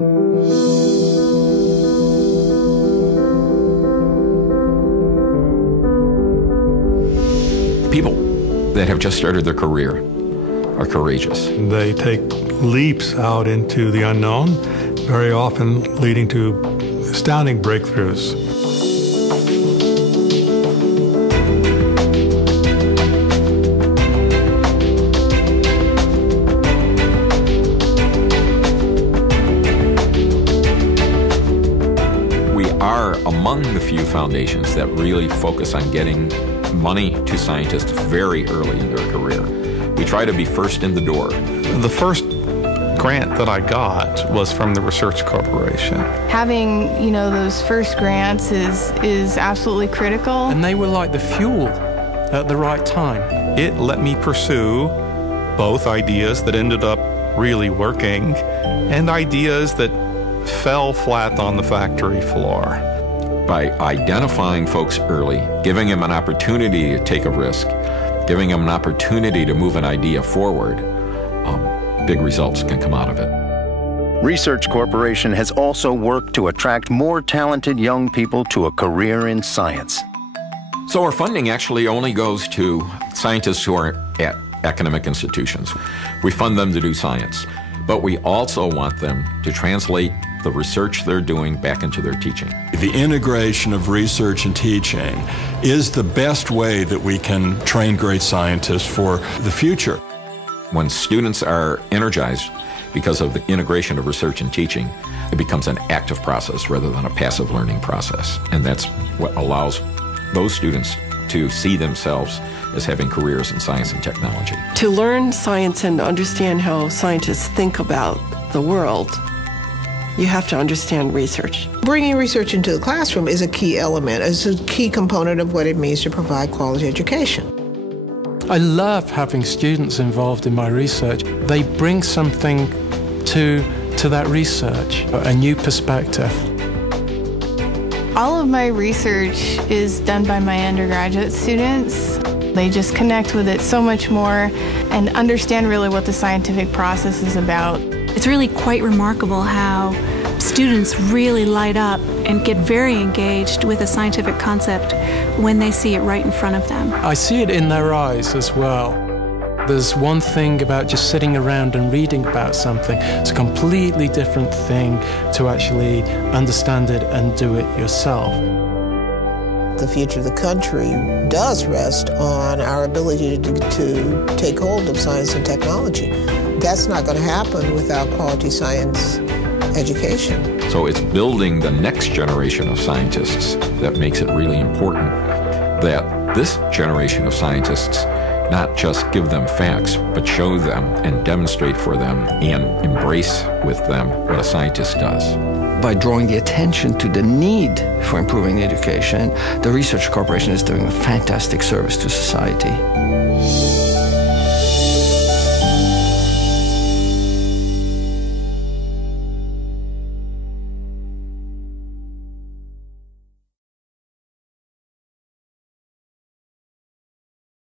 People that have just started their career are courageous. They take leaps out into the unknown, very often leading to astounding breakthroughs. We are among the few foundations that really focus on getting money to scientists very early in their career. We try to be first in the door. The first grant that I got was from the Research Corporation. Having, those first grants is absolutely critical. And they were like the fuel at the right time. It let me pursue both ideas that ended up really working and ideas that fell flat on the factory floor. By identifying folks early, giving them an opportunity to take a risk, giving them an opportunity to move an idea forward, big results can come out of it. Research Corporation has also worked to attract more talented young people to a career in science. So our funding actually only goes to scientists who are at academic institutions. We fund them to do science, but we also want them to translate the research they're doing back into their teaching. The integration of research and teaching is the best way that we can train great scientists for the future. When students are energized because of the integration of research and teaching, it becomes an active process rather than a passive learning process. And that's what allows those students to see themselves as having careers in science and technology. To learn science and understand how scientists think about the world, you have to understand research. Bringing research into the classroom is a key element. It's a key component of what it means to provide quality education. I love having students involved in my research. They bring something to that research, a new perspective. All of my research is done by my undergraduate students. They just connect with it so much more and understand really what the scientific process is about. It's really quite remarkable how students really light up and get very engaged with a scientific concept when they see it right in front of them. I see it in their eyes as well. There's one thing about just sitting around and reading about something. It's a completely different thing to actually understand it and do it yourself. The future of the country does rest on our ability to take hold of science and technology. That's not going to happen without quality science education. So it's building the next generation of scientists that makes it really important that this generation of scientists not just give them facts, but show them and demonstrate for them and embrace with them what a scientist does. By drawing the attention to the need for improving education, the Research Corporation is doing a fantastic service to society.